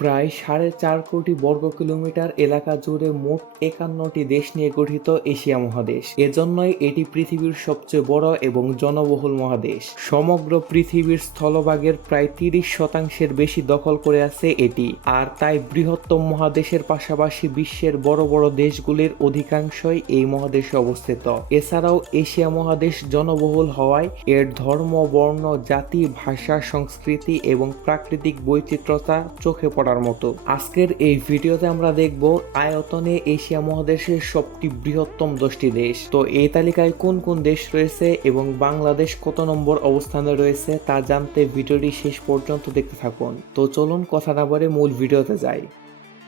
প্রায় সাড়ে চার কোটি বর্গ কিলোমিটার এলাকা জুড়ে মোট একান্নটি দেশ নিয়ে গঠিত এশিয়া মহাদেশ। এজন্যই এটি পৃথিবীর সবচেয়ে বড় এবং জনবহুল মহাদেশ। সমগ্র পৃথিবীর স্থলভাগের প্রায় তিরিশ শতাংশের বেশি দখল করে আছে এটি। আর তাই বৃহত্তম মহাদেশের পাশাপাশি বিশ্বের বড় বড় দেশগুলির অধিকাংশই এই মহাদেশে অবস্থিত। এছাড়াও এশিয়া মহাদেশ জনবহুল হওয়ায় এর ধর্ম, বর্ণ, জাতি, ভাষা, সংস্কৃতি এবং প্রাকৃতিক বৈচিত্র্যতা চোখে পড়ার মতো। আজকের এই ভিডিওতে আমরা দেখব আয়তনে এশিয়া মহাদেশের সবটি বৃহত্তম দশটি দেশ। তো এই তালিকায় কোন কোন দেশ রয়েছে এবং বাংলাদেশ কত নম্বর অবস্থানে রয়েছে তা জানতে ভিডিওটি শেষ পর্যন্ত দেখতে থাকুন। তো চলুন কথা না বলে মূল ভিডিওতে যাই।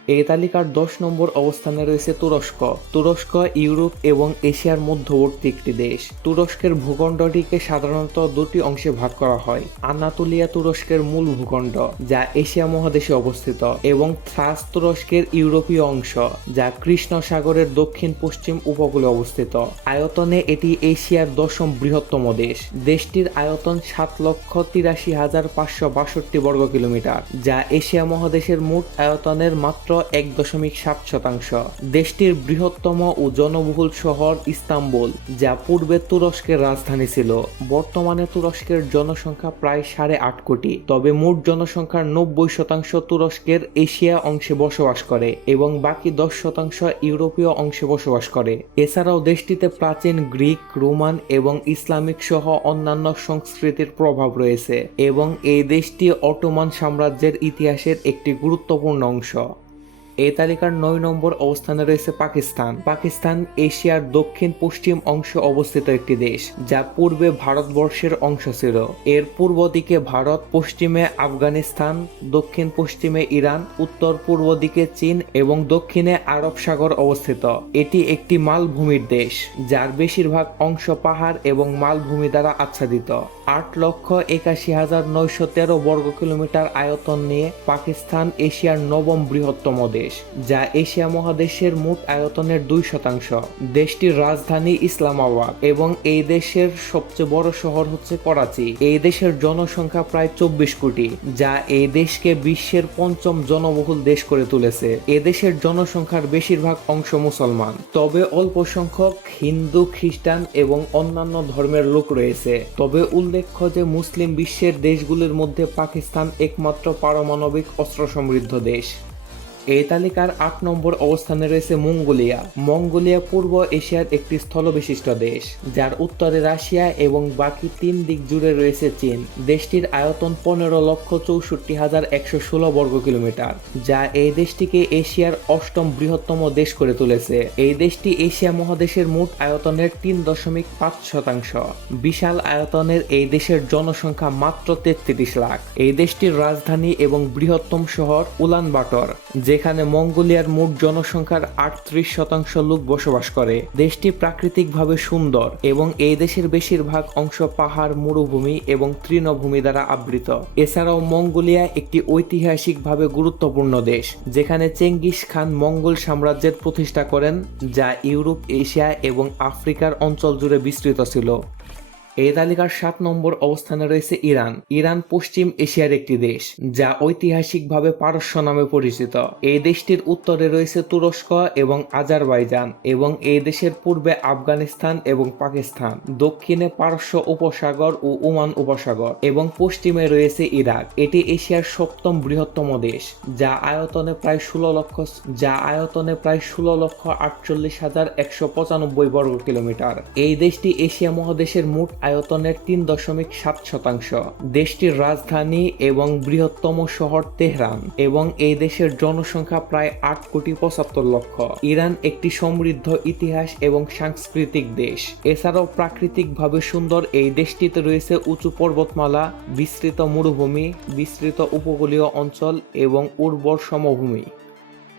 এই তালিকার দশ নম্বর অবস্থানে রয়েছে তুরস্ক। তুরস্ক, ইউরোপ এবং এশিয়ার মধ্যবর্তী একটি দেশ। তুরস্কের ভূখণ্ডটিকে সাধারণত দুটি অংশে ভাগ করা হয়, আনাতোলিয়া তুরস্কের মূল ভূখণ্ড, যা এশিয়া মহাদেশে অবস্থিত, এবং থ্রাস তুরস্কের ইউরোপীয় অংশ, যা কৃষ্ণ সাগরের দক্ষিণ পশ্চিম উপকূলে অবস্থিত। আয়তনে এটি এশিয়ার দশম বৃহত্তম দেশ। দেশটির আয়তন সাত লক্ষ তিরাশি হাজার পাঁচশো বাষট্টি বর্গ কিলোমিটার যা এশিয়া মহাদেশের মোট আয়তনের মাত্র এক দশমিক সাত শতাংশ। দেশটির বৃহত্তম ও জনবহুল শহর ইস্তাম্বুল, যা পূর্বে তুরস্কের রাজধানী ছিল। বর্তমানে তুরস্কের জনসংখ্যা প্রায় সাড়ে আট কোটি। তবে মোট জনসংখ্যার নব্বই শতাংশ তুরস্কের এশিয়া অংশে বসবাস করে এবং বাকি দশ শতাংশ ইউরোপীয় অংশে বসবাস করে। এছাড়াও দেশটিতে প্রাচীন গ্রিক, রোমান এবং ইসলামিক সহ অন্যান্য সংস্কৃতির প্রভাব রয়েছে এবং এই দেশটি অটোমান সাম্রাজ্যের ইতিহাসের একটি গুরুত্বপূর্ণ অংশ। এই তালিকার নয় নম্বর অবস্থানে রয়েছে পাকিস্তান। পাকিস্তান এশিয়ার দক্ষিণ পশ্চিম অংশে অবস্থিত একটি দেশ, যা পূর্বে ভারতবর্ষের অংশ ছিল। এর পূর্ব দিকে ভারত, পশ্চিমে আফগানিস্তান, দক্ষিণ পশ্চিমে ইরান, উত্তর পূর্ব দিকে চীন এবং দক্ষিণে আরব সাগর অবস্থিত। এটি একটি মালভূমির দেশ, যার বেশিরভাগ অংশ পাহাড় এবং মালভূমি দ্বারা আচ্ছাদিত। আট লক্ষ একাশি হাজার নয়শো তেরো বর্গ কিলোমিটার আয়তন নিয়ে পাকিস্তান এশিয়ার নবম বৃহত্তম দেশ। যা এশিয়া মহাদেশের মোট আয়তনের দুই শতাংশ। দেশটির রাজধানী ইসলামাবাদ এবং এই দেশের সবচেয়ে বড় শহর হচ্ছে করাচি। এই দেশের জনসংখ্যা প্রায় চব্বিশ কোটি, যা এই দেশকে বিশ্বের পঞ্চম জনবহুল দেশ করে তুলেছে। এ দেশের জনসংখ্যার বেশিরভাগ অংশ মুসলমান। তবে অল্প সংখ্যক হিন্দু, খ্রিস্টান এবং অন্যান্য ধর্মের লোক রয়েছে। তবে উল্লেখ্য যে মুসলিম বিশ্বের দেশগুলির মধ্যে পাকিস্তান একমাত্র পারমাণবিক অস্ত্র সমৃদ্ধ দেশ। এই তালিকার আট নম্বর অবস্থানে রয়েছে মঙ্গোলিয়া। মঙ্গোলিয়া পূর্ব এশিয়ার একটি স্থলবিশিষ্ট দেশ, যার উত্তরে রাশিয়া এবং বাকি তিন দিক জুড়ে রয়েছে চীন। দেশটির আয়তন পনেরো লক্ষ চৌষট্টি হাজার একশো ষোলো বর্গ কিলোমিটার, যা এই দেশটিকে এশিয়ার অষ্টম বৃহত্তম দেশ করে তুলেছে। এই দেশটি এশিয়া মহাদেশের মোট আয়তনের তিন দশমিক পাঁচ শতাংশ। বিশাল আয়তনের এই দেশের জনসংখ্যা মাত্র তেত্রিশ লাখ। এই দেশটির রাজধানী এবং বৃহত্তম শহর উলানবাটর যেখানে মঙ্গোলিয়ার মোট জনসংখ্যার আটত্রিশ শতাংশ লোক বসবাস করে। দেশটি প্রাকৃতিকভাবে সুন্দর এবং এই দেশের বেশিরভাগ অংশ পাহাড়, মরুভূমি এবং তৃণভূমি দ্বারা আবৃত। এছাড়াও মঙ্গোলিয়া একটি ঐতিহাসিকভাবে গুরুত্বপূর্ণ দেশ, যেখানে চেঙ্গিস খান মঙ্গল সাম্রাজ্যের প্রতিষ্ঠা করেন, যা ইউরোপ, এশিয়া এবং আফ্রিকার অঞ্চল জুড়ে বিস্তৃত ছিল। এই তালিকার সাত নম্বর অবস্থানে রয়েছে ইরান। ইরান পশ্চিম এশিয়ার একটি দেশ, যা ঐতিহাসিকভাবে পারস্য নামে পরিচিত। এই দেশটির উত্তরে রয়েছে তুরস্ক এবং আজারবাইজান এবং এই দেশের পূর্বে আফগানিস্তান এবং পাকিস্তান। দক্ষিণে পারস্য উপসাগর ও ওমান উপসাগর এবং পশ্চিমে রয়েছে ইরাক। এটি এশিয়ার সপ্তম বৃহত্তম দেশ, যা আয়তনে প্রায় ষোলো লক্ষ যা আয়তনে প্রায় ষোলো লক্ষ আটচল্লিশ হাজার একশো পঁচানব্বই বর্গ কিলোমিটার এই দেশটি এশিয়া মহাদেশের মোট আয়তনের তিন দশমিক সাত শতাংশ। দেশটির রাজধানী এবং বৃহত্তম শহর তেহরান এবং এই দেশের জনসংখ্যা প্রায় আট কোটি পঁচাত্তর লক্ষ। ইরান একটি সমৃদ্ধ ইতিহাস এবং সাংস্কৃতিক দেশ। এছাড়াও প্রাকৃতিকভাবে সুন্দর এই দেশটিতে রয়েছে উঁচু পর্বতমালা, বিস্তৃত মরুভূমি, বিস্তৃত উপকূলীয় অঞ্চল এবং উর্বর সমভূমি।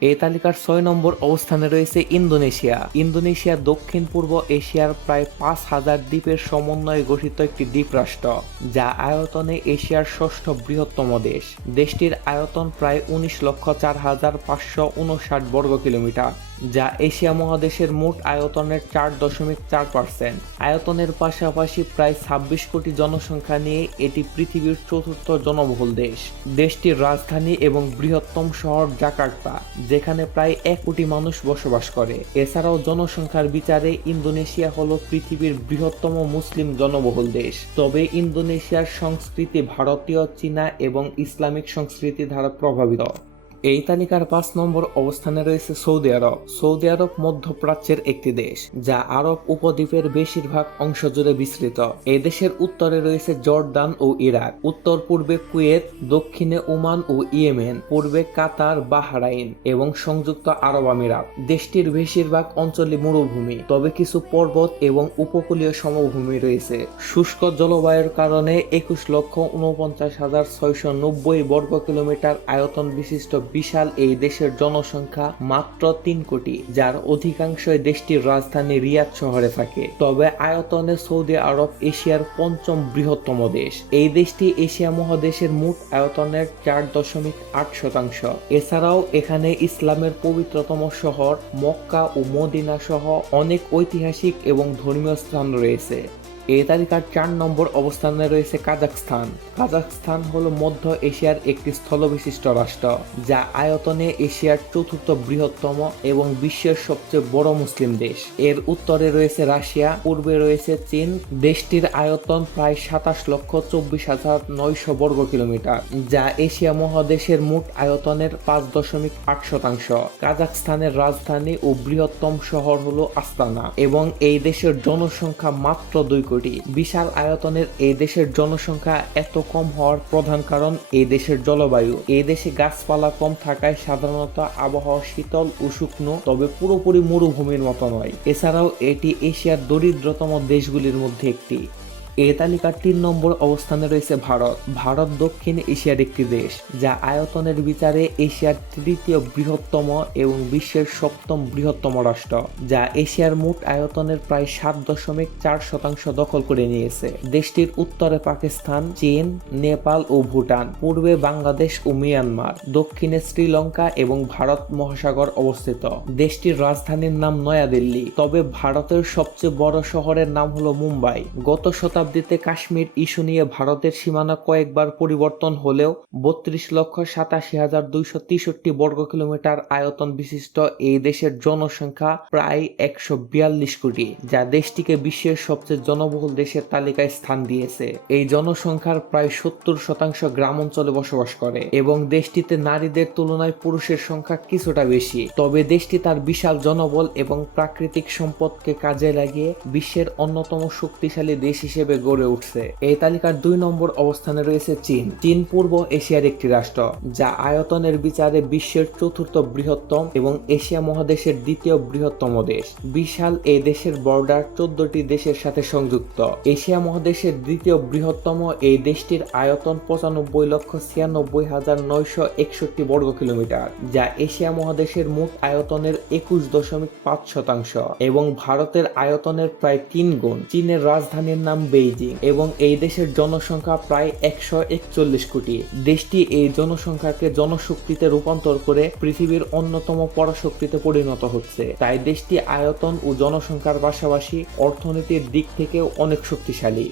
এই তালিকার ছয় নম্বর অবস্থানে রয়েছে ইন্দোনেশিয়া। ইন্দোনেশিয়া দক্ষিণ পূর্ব এশিয়ার প্রায় পাঁচ হাজার দ্বীপের সমন্বয়ে গঠিত একটি দ্বীপরাষ্ট্র, যা আয়তনে এশিয়ার ষষ্ঠ বৃহত্তম দেশ। দেশটির আয়তন প্রায় উনিশ লক্ষ চার হাজার পাঁচশো উনষাট বর্গ কিলোমিটার যা এশিয়া মহাদেশের মোট আয়তনের চার দশমিক চার পার্সেন্ট। আয়তনের পাশাপাশি প্রায় ছাব্বিশ কোটি জনসংখ্যা নিয়ে এটি পৃথিবীর চতুর্থ জনবহুল দেশ। দেশটির রাজধানী এবং বৃহত্তম শহর জাকার্তা, যেখানে প্রায় এক কোটি মানুষ বসবাস করে। এছাড়াও জনসংখ্যার বিচারে ইন্দোনেশিয়া হলো পৃথিবীর বৃহত্তম মুসলিম জনবহুল দেশ। তবে ইন্দোনেশিয়ার সংস্কৃতি ভারতীয়, চীনা এবং ইসলামিক সংস্কৃতি দ্বারা প্রভাবিত। এই তালিকার পাঁচ নম্বর অবস্থানে রয়েছে সৌদি আরব। সৌদি আরব মধ্যপ্রাচ্যের একটি দেশ, যা আরব উপদ্বীপের বেশিরভাগ অংশ জুড়ে বিস্তৃত। এই দেশের উত্তরে রয়েছে জর্দান ও ইরাক, উত্তর পূর্বে কুয়েত, দক্ষিণে ওমান ও ইয়েমেন, পূর্বে কাতার, বাহরাইন এবং সংযুক্ত আরব আমিরাত। দেশটির বেশিরভাগ অঞ্চলে মরুভূমি, তবে কিছু পর্বত এবং উপকূলীয় সমভূমি রয়েছে। শুষ্ক জলবায়ুর কারণে একুশ লক্ষ উনপঞ্চাশ হাজার ছয়শো নব্বই বর্গ কিলোমিটার আয়তন বিশিষ্ট বিশাল এই দেশের জনসংখ্যা মাত্র তিন কোটি, যার অধিকাংশই দেশটির রাজধানী রিয়াদ শহরে থাকে। তবে আয়তনে সৌদি আরব এশিয়ার পঞ্চম বৃহত্তম দেশ। এই দেশটি এশিয়া মহাদেশের মোট আয়তনের চার দশমিক আট শতাংশ। এছাড়াও এখানে ইসলামের পবিত্রতম শহর মক্কা ও মদিনা সহ অনেক ঐতিহাসিক এবং ধর্মীয় স্থান রয়েছে। এই তালিকার চার নম্বর অবস্থানে রয়েছে কাজাকস্তান কাজাকস্তান হলো মধ্য এশিয়ার একটি স্থলবিশিষ্ট রাষ্ট্র, যা আয়তনে এশিয়ার চতুর্থ বৃহত্তম এবং বিশ্বের সবচেয়ে বড় মুসলিম দেশ। এর উত্তরে রয়েছে রাশিয়া, পূর্বে রয়েছে চীন। দেশটির আয়তন প্রায় সাতাশ লক্ষ চব্বিশ হাজার নয়শো বর্গ কিলোমিটার, যা এশিয়া মহাদেশের মোট আয়তনের পাঁচ দশমিক আট শতাংশ। কাজাকস্তানের রাজধানী ও বৃহত্তম শহর হলো আস্তানা এবং এই দেশের জনসংখ্যা মাত্র দুই কোটি বিশাল আয়তনের এই দেশের জনসংখ্যা এত কম হওয়ার প্রধান কারণ এই দেশের জলবায়ু। এই দেশে গাছপালা কম থাকায় সাধারণত আবহাওয়া শীতল ও শুকনো, তবে পুরোপুরি মরুভূমির মতো নয়। এছাড়াও এটি এশিয়ার দরিদ্রতম দেশগুলির মধ্যে একটি। এ তালিকার তিন নম্বর অবস্থানে রয়েছে ভারত। ভারত দক্ষিণ এশিয়ার একটি দেশ, যা আয়তনের বিচারে এশিয়ার তৃতীয় বৃহত্তম এবং বিশ্বের সপ্তম বৃহত্তম রাষ্ট্র, যা এশিয়ার মোট আয়তনের প্রায় সাত দশমিক চার শতাংশ দখল করে নিয়েছে। দেশটির উত্তরে পাকিস্তান, চীন, নেপাল ও ভুটান, পূর্বে বাংলাদেশ ও মিয়ানমার, দক্ষিণে শ্রীলঙ্কা এবং ভারত মহাসাগর অবস্থিত। দেশটির রাজধানীর নাম নয়াদিল্লি, তবে ভারতের সবচেয়ে বড় শহরের নাম হলো মুম্বাই। গত শতাব্দীতে কাশ্মীর ইস্যু নিয়ে ভারতের সীমানা কয়েকবার পরিবর্তন হলেও বত্রিশ লক্ষ সাতাশি হাজার দুইশো তেষট্টি বর্গ কিলোমিটার আয়তন বিশিষ্ট এই দেশের জনসংখ্যা প্রায় একশো বিয়াল্লিশ কোটি, যা দেশটিকে বিশ্বের সবচেয়ে জনবহুল দেশের তালিকায় স্থান দিয়েছে। এই জনসংখ্যার প্রায় সত্তর শতাংশ গ্রাম অঞ্চলে বসবাস করে এবং দেশটিতে নারীদের তুলনায় পুরুষের সংখ্যা কিছুটা বেশি। তবে দেশটি তার বিশাল জনবল এবং প্রাকৃতিক সম্পদকে কাজে লাগিয়ে বিশ্বের অন্যতম শক্তিশালী দেশ হিসেবে গড়ে উঠছে। এই তালিকার দুই নম্বর অবস্থানে রয়েছে চীন। চীন পূর্ব এশিয়ার একটি রাষ্ট্র, যা আয়তনের বিচারে বিশ্বের চতুর্থ বৃহত্তম এবং এশিয়া মহাদেশের দ্বিতীয় বৃহত্তম দেশ। বিশাল এই দেশের বর্ডার চোদ্দটি দেশের সাথে সংযুক্ত। এশিয়া মহাদেশের দ্বিতীয় বৃহত্তম এই দেশটির আয়তন পঁচানব্বই লক্ষ ছিয়ানব্বই হাজার নয়শো একষট্টি বর্গ কিলোমিটার, যা এশিয়া মহাদেশের মোট আয়তনের একুশ দশমিক পাঁচ শতাংশ এবং ভারতের আয়তনের প্রায় তিন গুণ। চীনের রাজধানীর নাম বেইজিং এবং এই দেশের জনসংখ্যা প্রায় একশো একচল্লিশ কোটি। দেশটি এই জনসংখ্যাকে জনশক্তিতে রূপান্তর করে পৃথিবীর অন্যতম পরাশক্তিতে পরিণত হচ্ছে। তাই দেশটি আয়তন ও জনসংখ্যার পাশাপাশি অর্থনীতির দিক থেকেও অনেক শক্তিশালী।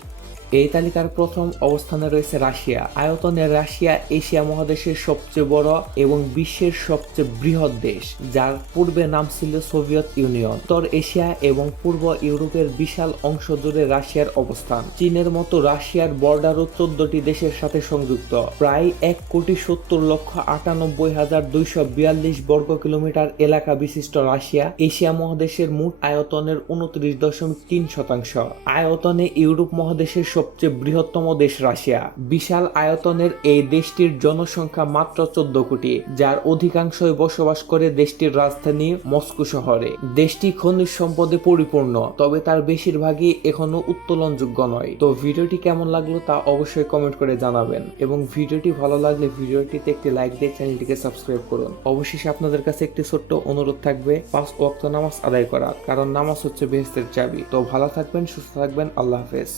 এই তালিকার প্রথম অবস্থানে রয়েছে রাশিয়া। আয়তনে রাশিয়া এশিয়া মহাদেশের সবচেয়ে বড় এবং বিশ্বের সবচেয়ে বৃহৎ দেশ, যার পূর্বে নাম ছিল সোভিয়েত ইউনিয়ন। উত্তর এশিয়া এবং পূর্ব ইউরোপের বিশাল অংশ জুড়ে রাশিয়ার অবস্থান। চীনের মতো রাশিয়ার বর্ডারও চোদ্দটি দেশের সাথে সংযুক্ত। প্রায় এক কোটি সত্তর লক্ষ আটানব্বই হাজার দুইশো বিয়াল্লিশ বর্গ কিলোমিটার এলাকা বিশিষ্ট রাশিয়া এশিয়া মহাদেশের মোট আয়তনের উনত্রিশ দশমিক তিন শতাংশ। আয়তনে ইউরোপ মহাদেশের সবচেয়ে বৃহত্তম দেশ রাশিয়া। বিশাল আয়তনের এই দেশটির জনসংখ্যা মাত্র চোদ্দ কোটি, যার অধিকাংশই বসবাস করে দেশটির রাজধানী মস্কো শহরে। দেশটি খনিজ সম্পদে পরিপূর্ণ, তবে তার বেশিরভাগই এখনও উত্তোলনযোগ্য নয়। তো ভিডিওটি কেমন লাগল তা অবশ্যই কমেন্ট করে জানাবেন, এবং ভিডিওটি ভালো লাগলে ভিডিওটিতে একটি লাইক দিয়ে চ্যানেলটিকে সাবস্ক্রাইব করুন। অবশেষে আপনাদের কাছে একটি ছোট্ট অনুরোধ থাকবে, পাঁচ ওয়াক্ত নামাজ আদায় করার কারণ নামাজ হচ্ছে বেহেস্তের চাবি। তো ভালো থাকবেন, সুস্থ থাকবেন, আল্লাহ হাফেজ।